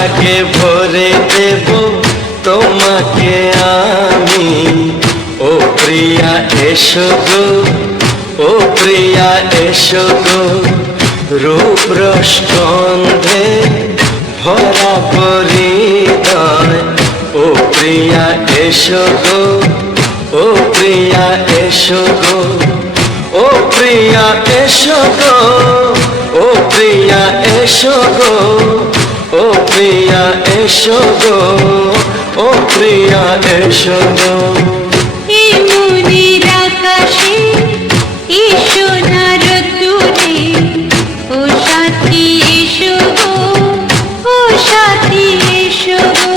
সোহাগে ভরে দেব তোমাকে আমি। ও প্রিয়া এসো গো, ও প্রিয়া এসো গো, রূপ রস গন্ধে ভরা হৃদয়। ও প্রিয়া এসো গো, ও প্রিয়া এসো গো, ও প্রিয়া এসো গো, ও প্রিয়া এসো গো, ও প্রিয়া এসো গো, ও প্রিয়া এসো গো। এই মনের আকাশে এই সোনার রোদ্দুরে ও সাথী এসো গো, ও সাথী এসো গো।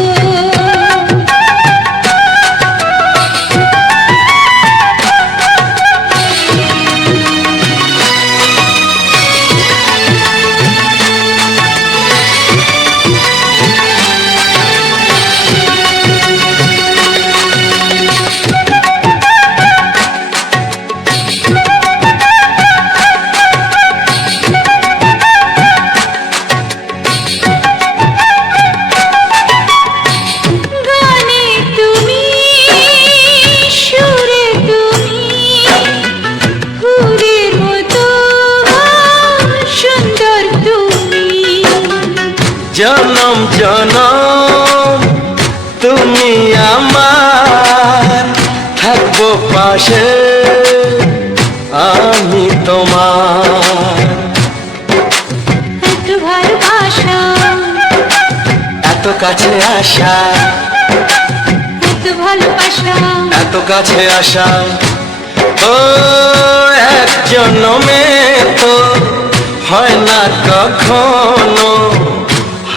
জনম জনম তুমি আমার, থাকবো পাশে আমি তোমার। এত ভালোবাসা, এত কাছে আসা, এত ভালোবাসা, এত কাছে আসা, ও এক জন্মে তো হয় না কখনো,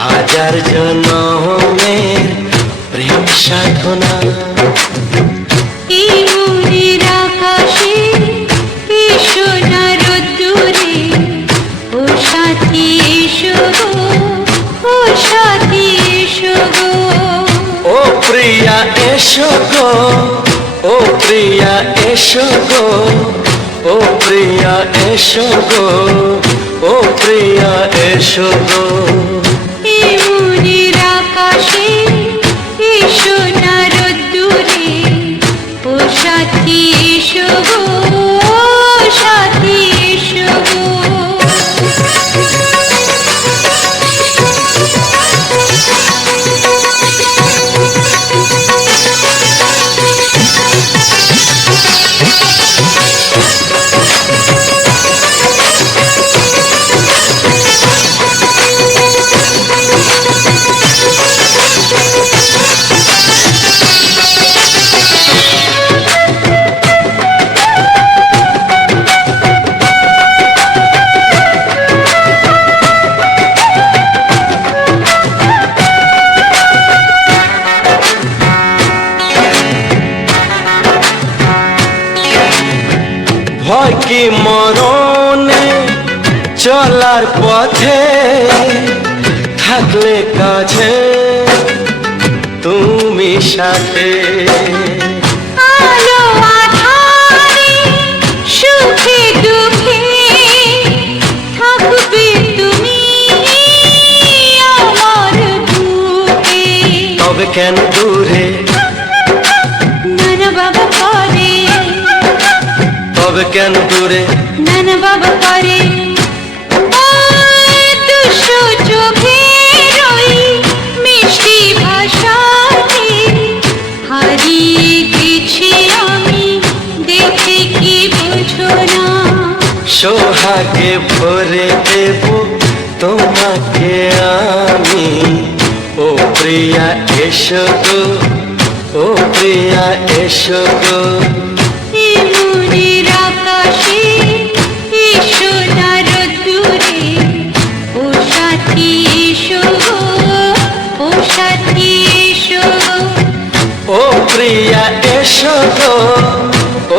হাজার জন্মের প্রেম সাধনা। এই মনের আকাশে এই সোনার রোদ্দুরে ও সাথী এসো গো, ও সাথী এসো গো। ও প্রিয়া এসো গো, ও প্রিয়া এসো গো, ও প্রিয়া এসো গো, ও প্রিয়া এসো গো। এই মনের আকাশে এই সোনার রোদ্দুরে ও সাথী এসো গো, ও সাথী এসো গো। ভয় কি মরণে চলার পথে, থাকলে কাছে তুমি সাথে। আলো আঁধারে সুখে দুঃখে থাকবে তুমি আমার বুকে। তবে কেন দূরে, নানা বাবা করে, তবে কেন দূরে, নানা বাবা করে। দুশো চোখের ওই মিষ্টি ভাষাতে হারিয়ে গেছি আমি, দেখে কি বুঝো না। সোহাগে ভরে দেব তোমাকে আমি। ও প্রিয়া এসো গো, ও প্রিয়া এসো গো। এই মনের আকাশে এই সোনার রোদ্দুরে ও সাথী এসো গো, ও সাথী এসো গো। ও প্রিয়া এসো গো,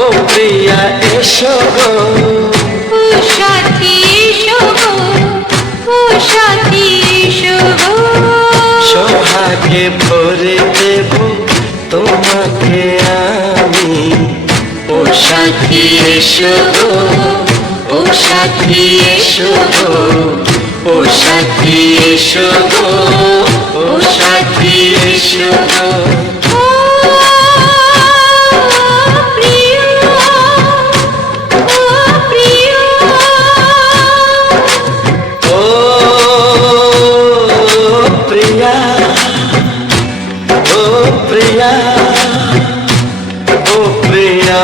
ও প্রিয়া এসো গো, ও সাথী এসো গো, ও সাথী এসো গো। সোহাগে ভরে দেব তোমাকে আমি। ও সাথী এসো গো, ও সাথী এসো গো, ও ও সাথী এসো গো, ও সাথী এসো গো। ও প্রিয়, ও প্রিয়, ও প্রিয়া, ও প্রিয়া, ও প্রিয়া।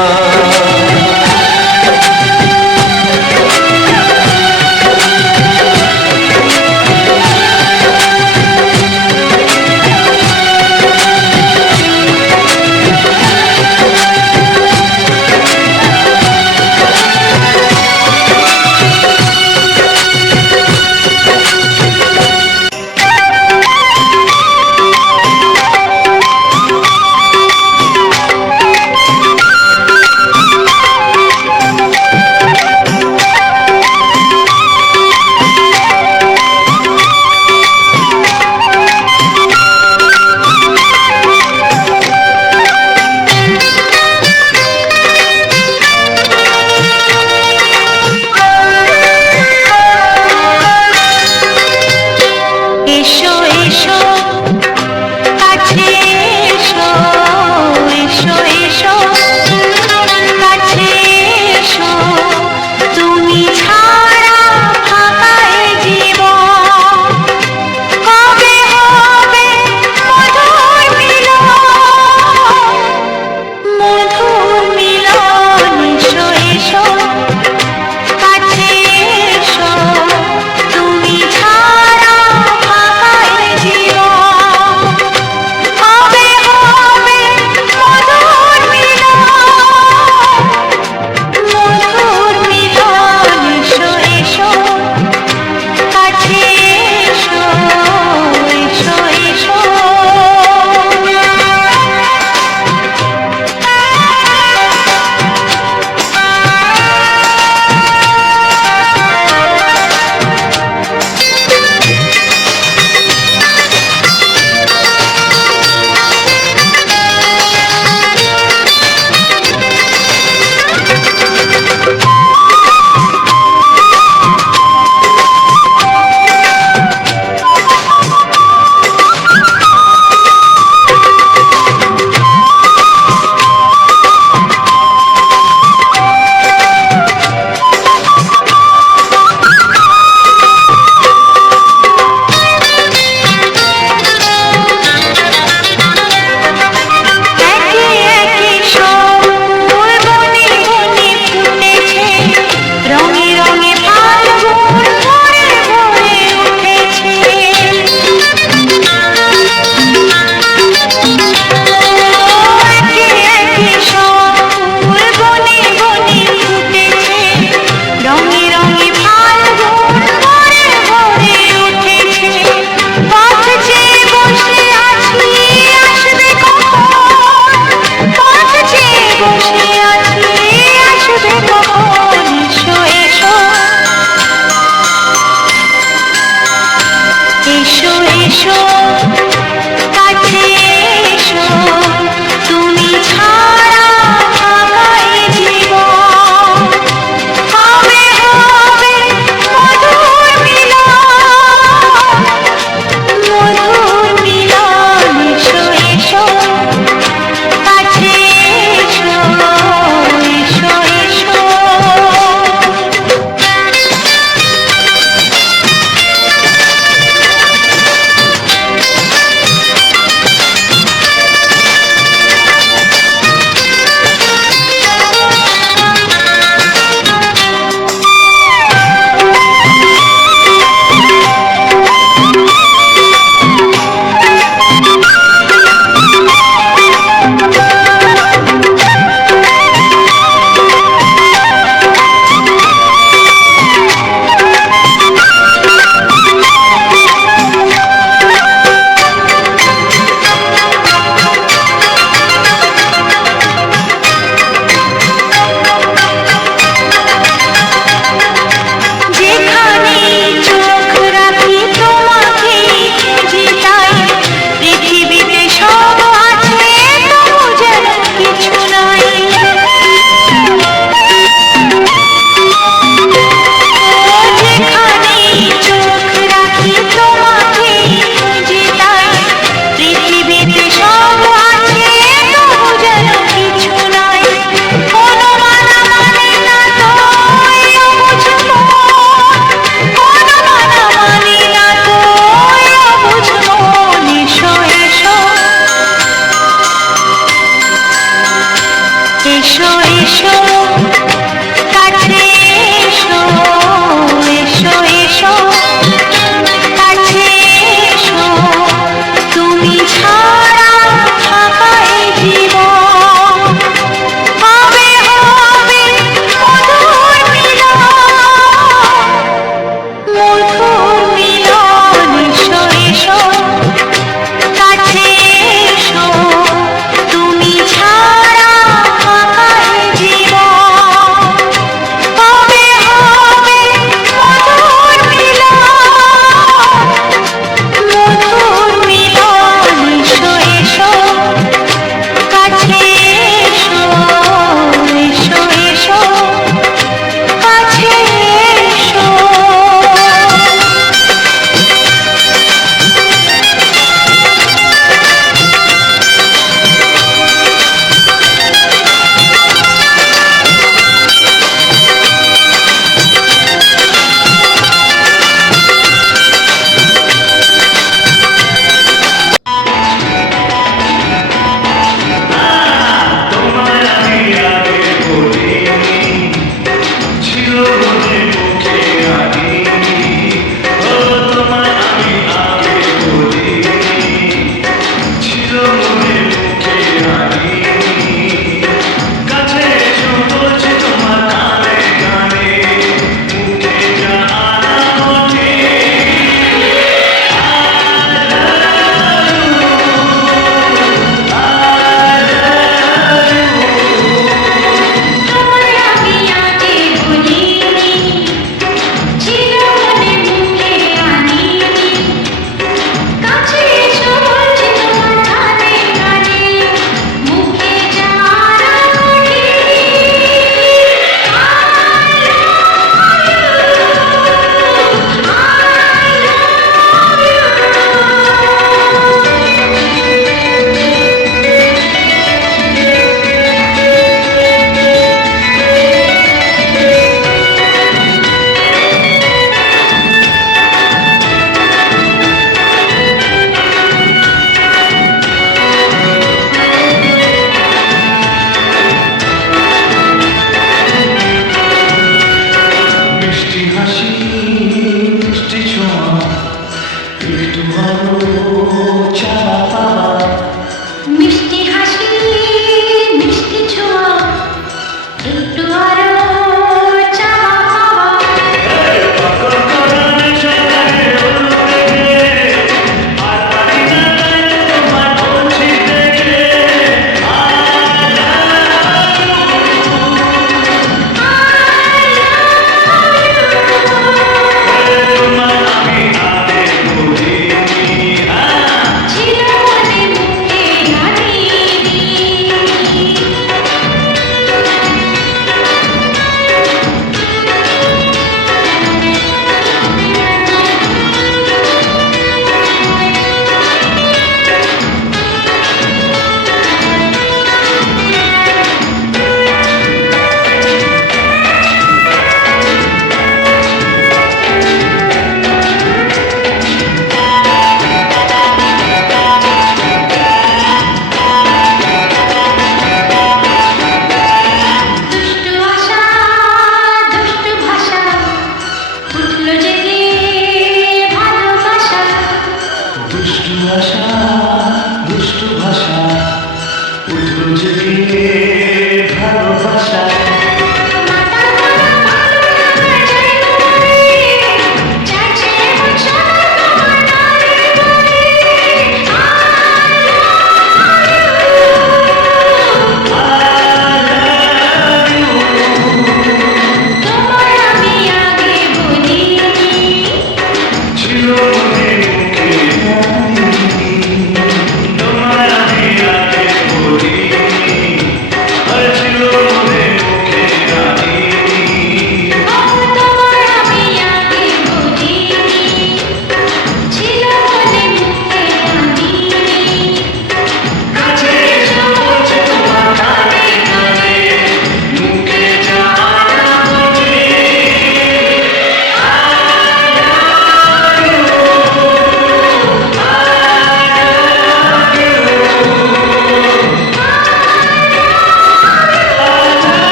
এসো এসো কাছে এসো, এসো এসো কাছে এসো, তুমি ছাড়া ফাঁকা এ জীবন, কবে হবে মধুর মিলন, মধুর মিলন। এসো এসো কাছে এসো, তুমি ছাড়া ফাঁকা এ জীবন, কবে হবে মধুর মিলন, মধুর মিলন। এসো এসো কাছে এসো, এসো এসো। একে একে সব ফুল বনে বনে ফুটেছে, রঙে রঙে ফাল্গুন ভরে ভরে উঠেছে। একে একে সব ফুল বনে বনে ফুটেছে, রঙে রঙে ফাল্গুন ভরে ভরে উঠেছে। পথ চেয়ে বসে আছি, আসবে কখন, পথ চেয়ে বসে আছি, আসবে কখন। এসো এসো, এসো এসো কাছে এসো, তুমি ছাড়া ফাঁকা এ জীবন, কবে হবে মধুর মিলন, মধুর মিলন। এসো এসো কাছে এসো, এসো এসো।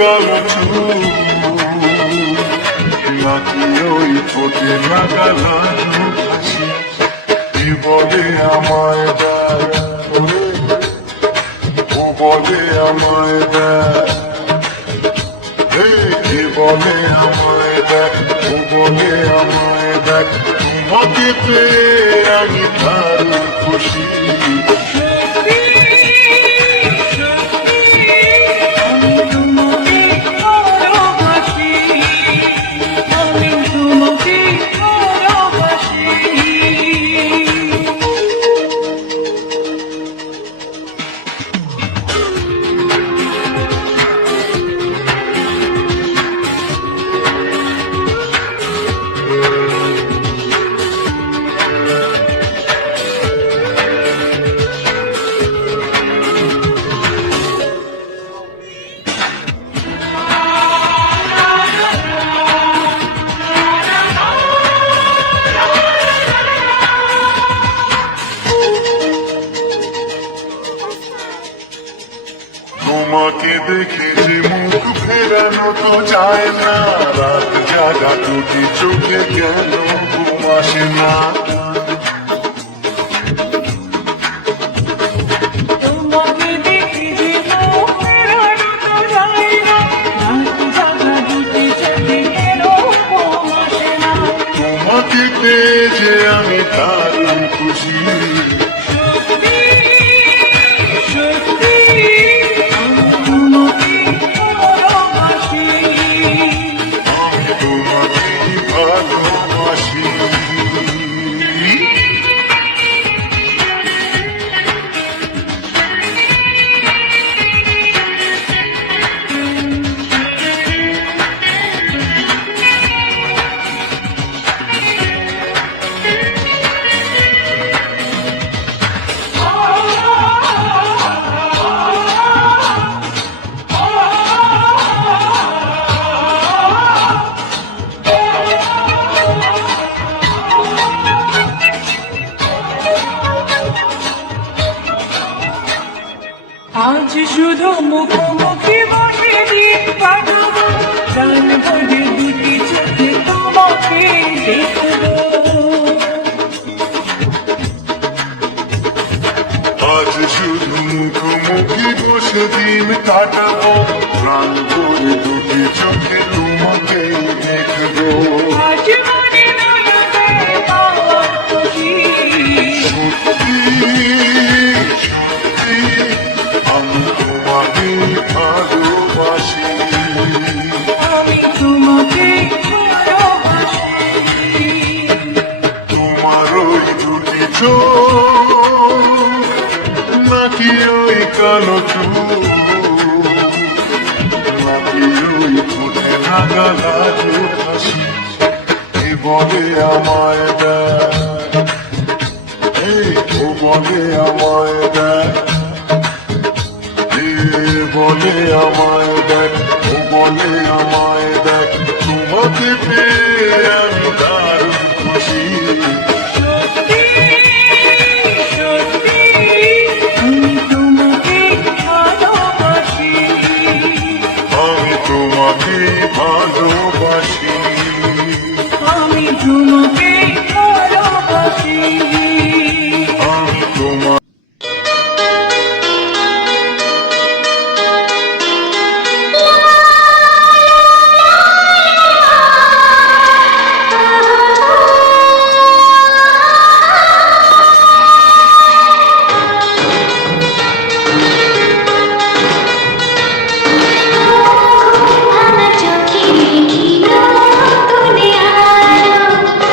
কালো চুল নাকি ওই ঠোঁটে লাগালা হাসি কি বলে আমায় দেখ ও বলে আমায় দেখ কি বলে আমায় দেখ ও বলে আমায় দেখ তোমাকে পেয়ে আমি দারুণ খুশি তোমাকে দেখে যে মুখ ফেরানো তো যায় না রাত জাগা দুটি চোখে কেন ঘুম আসে না তোমাকে দেখি যে মুখ ফেরানো তো যায় না রাত জাগা দুটি চোখে কেন ঘুম আসে না তোমাকে পেয়ে যে আমি দারুণ খুশি আজ শুধু মুখোমুখি বসে দিন কাটাবো প্রাণ ভরে দুটি চোখে তোমাকে দেখবো আজ শুধু মুখোমুখি বসে দিন কাটাবো প্রাণ ভরে দুটি চোখে তোমাকে দেখবো আজ মনে নলবে আমার খুশি সত্যি সত্যি আমি তোমাকে ভালোবাসি আমি তোমাকে ভালোবাসি তোমার ওই দুটি চোখ নাকি ওই কালো চুল নাকি ওই ঠোঁটে লাগালা হাসি কি বলে আমায় দেখ ও বলে আমায় দেখ বলে আমায় দেখ ও বলে আমায় দেখ তোমাকে পেয়ে আমি দারুণ খুশি সত্যি সত্যি আমি তোমাকে ভালোবাসি আমি তোমাকে ভালোবাসি আমি তোমাকে ভালোবাসি আমি তোমার ভাঙা চোখে দেখিল তুমি আলো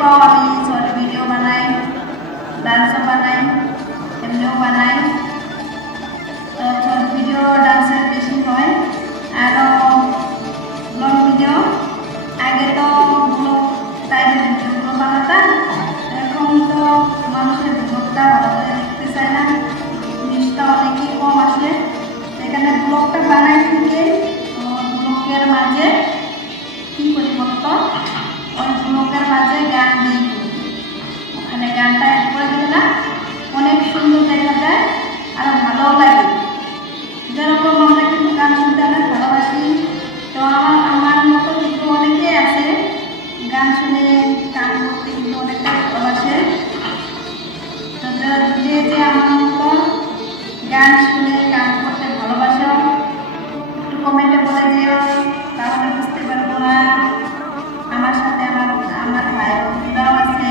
পাও আমি শর্ট ভিডিও বানাই, ডান্সও বানাই, এমনিও বানাই। তো শর্ট ভিডিও ডান্সের বেশি হয়, আরও ব্লগ ভিডিও। আগে তো ব্লগ টাইপের ভিডিওগুলো বানাতাম, এখন তো মানুষের ব্লগটা ভালো করে দেখতে চায় না, জিনিসটা অনেকই কম আসে। এখানে ব্লগটা বানাই থেকে ব্লগের মাঝে কী করি বলতো, ওই ব্লগের মাঝে গান দিই, ওখানে গানটা অ্যাড করে দিলে না অনেক সুন্দর দেখা যায় আর ভালোও লাগে। যেরকম আমরা কিন্তু গান শুনতে অনেক ভালোবাসি, তো আমার মতো কিন্তু অনেকেই আছে গান শুনে গান করতে কিন্তু অনেকটা ভালোবাসে। তো যে যে আমার মতো গান শুনে গান করতে ভালোবাসো একটু কমেন্টে বলে যেও, তাহলে বুঝতে পারবো না। আমার সাথে আমার ভাই বন্ধুরাও আছে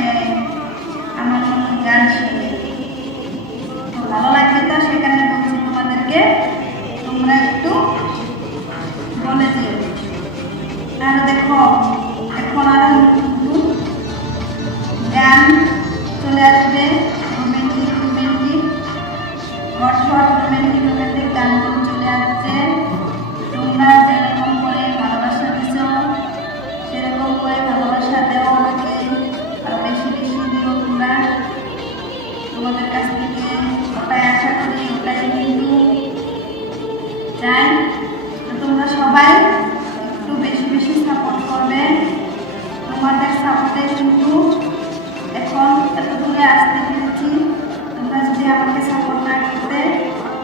আমার মতো গান শুনে, তো ভালো লাগবে। তো সেখানে বলছি তোমাদেরকে তোমরা একটু বলে দিও। আর দেখো এখন আরো নতুন গান চলে আসবে, রোমান্টিক হট রোমান্টিক গানগুলো চলে আসছে। তোমরা যেরকম করে ভালোবাসা দিছো সেরকম করে ভালোবাসা দেওয়া আমাকে আরো বেশি বেশি দিও তোমরা। তোমাদের কাছ থেকে ওটাই আশা করি, ওটাই কিন্তু চাই। তো তোমরা সবাই একটু বেশি বেশি সাপোর্ট করবে। তোমাদের সাপোর্টে কিন্তু এখন এত দূরে আসতে পেরেছি। তোমরা যদি আমাকে সাপোর্ট না করতে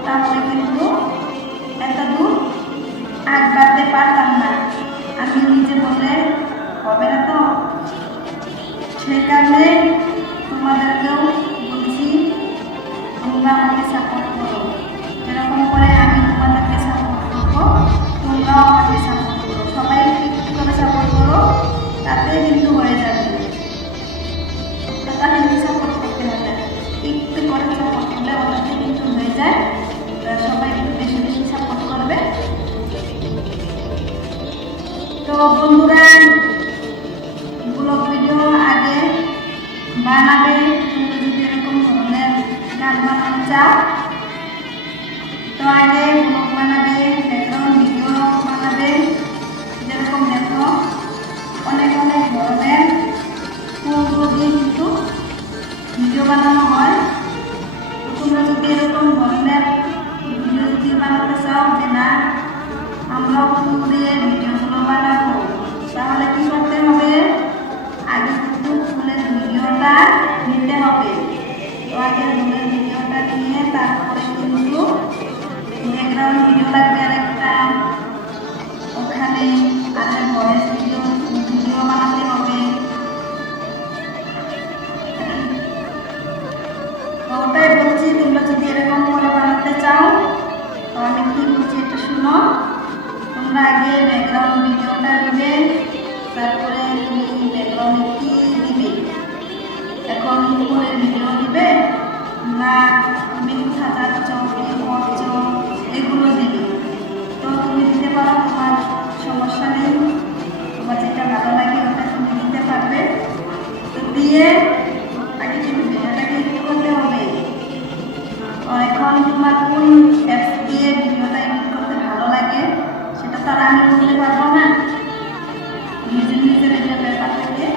তাহলে কিন্তু এত দূর আগ বাড়তে পারতাম না। আমি নিজে বলে হবে না, তো সেই কারণে তোমাদেরকেও বলছি তোমরা আমাকে সাপোর্ট করো। যেরকম করে আমি তোমাদেরকে সাপোর্ট করবো তোমরাও আমাকে সাপোর্ট করো। সবাই একটু করে সাপোর্ট করো, তাতেই কিন্তু হয়ে যাবে। তাহলে কিন্তু সাপোর্ট করতে হবে, একটু করে সাপোর্ট করলে ওটাতে কিন্তু হয়ে যায়। সবাই একটু বেশি বেশি সাপোর্ট করবে। তো বন্ধুরা ব্লগ ভিডিও আগে বানাবে, তোমরা যদি এরকম ধরনের গান বানাতে চাও তো আগে ব্লগ বানাবে, ব্যাকগ্রাউন্ড ভিডিও বানাবে। যেরকম দেখো অনেক অনেক ধরনের ফোনগুলো দিয়ে কিন্তু ভিডিও বানানো হয়। তো তোমরা যদি এরকম ধরনের ভিডিও যদি বানাতে চাও যে না আমরাও ফুল দিয়ে ভিডিওগুলো বানাবো, তাহলে কী করতে হবে, আগে কিন্তু ফুলের ভিডিওটা নিতে হবে। তো আগে ফুলের ভিডিওটা নিয়ে তারপরে কিন্তু ব্যাকগ্রাউন্ড ভিডিও লাগবে আরেকটা, ওখানে আরে ভয়েস ভিডিও বানাতে হবে। তো ওটাই বলছি, তোমরা যদি এরকম করে বানাতে চাও তো আমি কি বলছি একটু শুনো। তোমরা আগে ব্যাকগ্রাউন্ড ভিডিওটা দিবে, তারপরে তুমি ব্যাকগ্রাউন্ডে কি দিবে, এখন ফুলের ভিডিও দিবে না তুমি কোথা যাচ্ছ কি করছো এগুলো দিবে। তো তুমি দিতে পারো, তোমার সমস্যা নেই, তোমার যেটা ভালো লাগে ওটা তুমি দিতে পারবে। তো দিয়ে আগে তুমি ভিডিওটাকে এডিট করতে হবে। এখন তোমার কোন অ্যাপস দিয়ে ভিডিওটা এডিট করতে ভালো লাগে সেটা তো আর আমি বলতে পারবো না, নিজের এটা ব্যাপার থাকে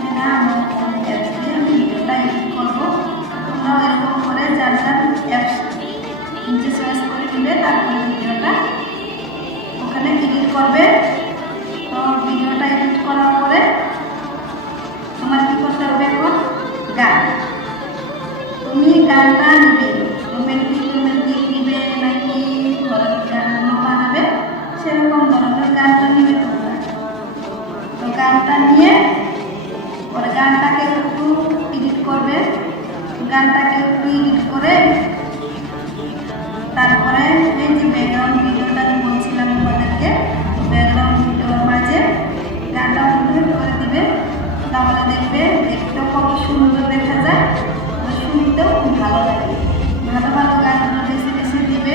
যে না আমার কোন অ্যাপস দিয়ে আমি ভিডিওটা এডিট করবো। তোমরাও এরকম করে যার যার অ্যাপস নিজে চয়েস করে দিবে, তারপরে ভিডিওটা ওখানে এডিট করবে। তো ভিডিওটা এডিট করার পরে তোমার কী করতে হবে, এখন গান তুমি গানটা নিবে, রোমান্টিক নিবে নাকি ধরনের গানগুলো বানাবে সেরকম ধরনের গানটা নিবে তোমরা। তো গানটা নিয়ে পরে গানটাকে একটু এডিট করবে, গানটাকে একটু এডিট করে তারপরে এই যে ব্যাকগ্রাউন্ড ভিডিওটা বলছিলাম তোমাদেরকে, ব্যাকগ্রাউন্ড ভিডিওর মাঝে গানটা করে দিবে। তাহলে দেখবে দেখতে কত সুন্দর দেখা যায়, শুনতেও খুব ভালো লাগে। ভালো ভালো গানগুলো বেশি বেশি দিবে,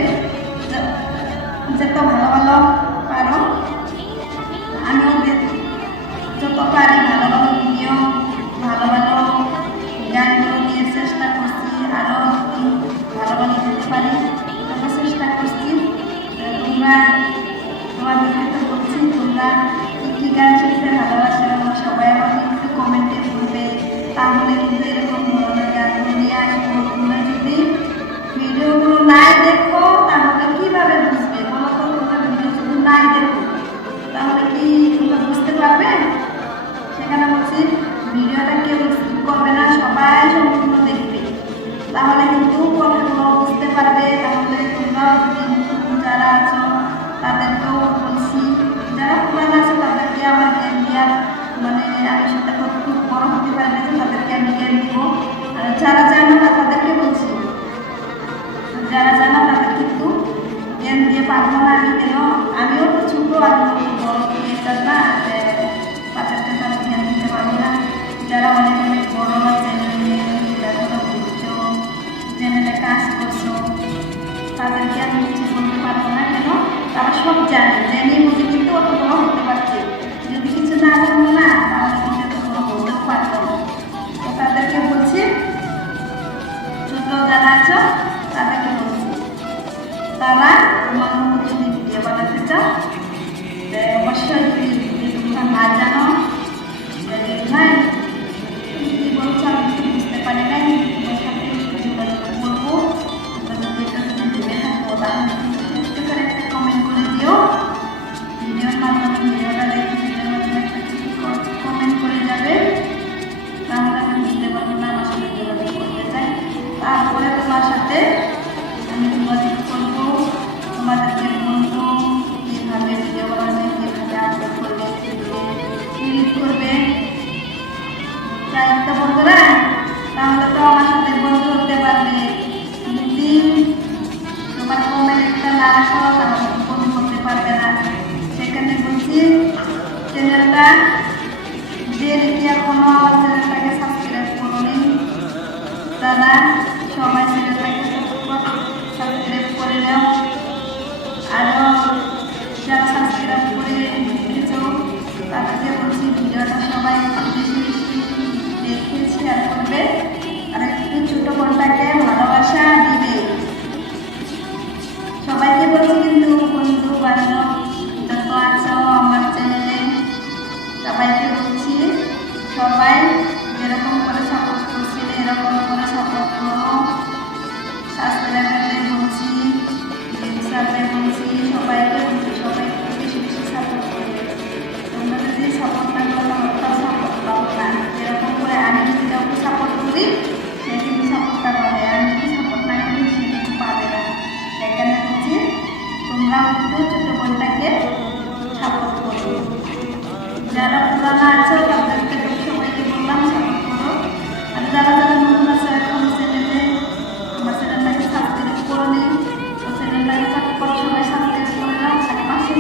যত ভালো ভালো পারো। আমিও যত পারি ভালো ভালো ভিডিও ভালো যারা জানা তাদের কিন্তু জ্ঞান দিয়ে পারবো না আমি কেন, আমিও তো ছোটো আর বড় ক্রিয়েটার না, বাচ্চাদের তারা জ্ঞান দিতে পারবো না। যারা অনেক অনেক বড় চ্যানেল নিয়ে লেখাপড়া করছো, চ্যানেলে কাজ করছো, তাদেরকে আমি কিছু বলতে পারবো না কেন, তারা সব জানে, জেনে বুঝে কিন্তু অত বড় হতে পারছে। যদি কিছু না জানবো না তাহলে কিন্তু এত বড় হতেও পারবো না। তো তাদেরকে বলছি, ছোট যারা আছো তাদেরকে বলছি, তারা আমার মতো যদি ভিডিও বানাতে চাও অবশ্যই যদি তোমরা না জানো ভাই কি বলছো আমি কিছু বুঝতে পারি নাই, তোমার সাথে যোগাযোগ করবো, তোমরা যদি এটা যদি ভেবে থাকো তাহলে একটু করে একটা কমেন্ট করে দিও। ভিডিওর মাধ্যমে ভিডিওটা দেখে ভিডিওর মাধ্যমে একটা কমেন্ট করে যাবে, তাহলে আমি বুঝতে পারবো না আমার সাথে যোগাযোগ করতে চাই। তারপরে তোমার সাথে আমি যোগাযোগ করবো, তোমাদেরকে বলবো কীভাবে ভিডিও বানাবে, কীভাবে আপলোড করবে, এডিট করবে। তাই তো বন্ধুরা, তাহলে তো আমার সাথে বন্ধু হতে পারবে। যদি তোমার কমেন্ট একটা না রাখো তাহলে বন্ধু হতে পারবে না। সেখানে বলছি চ্যানেলটা যে দেখি এখনো আমার চ্যানেলটাকে সাবস্ক্রাইব করোনি তারা সবাই চ্যানেলটাকে সাবস্ক্রাইব করে দাও। আরও যারা সাবস্ক্রাইব করে দিয়েছো তাদেরকে বলছি ভিডিওটা সবাই বেশি বেশি দেখে শেয়ার করবে, আর একটু ছোটো বোনটাকে ভালোবাসা দিবে। সবাইকে বলছি কিন্তু বন্ধু বান্ধব যত আছো আমার চ্যানেলে সবাইকে বলছি, সবাই যেরকম করে সাপোর্ট করছিলে এরকম করে সাপোর্ট করো। সাবস্ক্রাইবারদের বলছি, ভিউসারদের বলছি, সবাইকে বলছি সবাই বেশি বেশি সাপোর্ট করবে। তোমরা যদি সাপোর্ট না করো তাহলে সাপোর্ট পাবো না। যেরকম করে আমি যদি কাউকে সাপোর্ট করি সে কিন্তু সাপোর্টটা পাবে, আর আমি যদি সাপোর্ট না করি সে কিন্তু পাবে না। সেখানে বলছি তোমরা একটু ছোটো বোনটাকে সাপোর্ট করো। যারা পুরানো আছে তাদেরকে তো সবাইকে বললাম সাপোর্ট করো, আর যারা যারা নতুন আছে এখন চ্যানেলে আমার চ্যানেলটাকে সাবস্ক্রাইব করে নিই, তো চ্যানেলটাকে সবাই সাবস্ক্রাইব করে দাও, আর পাশে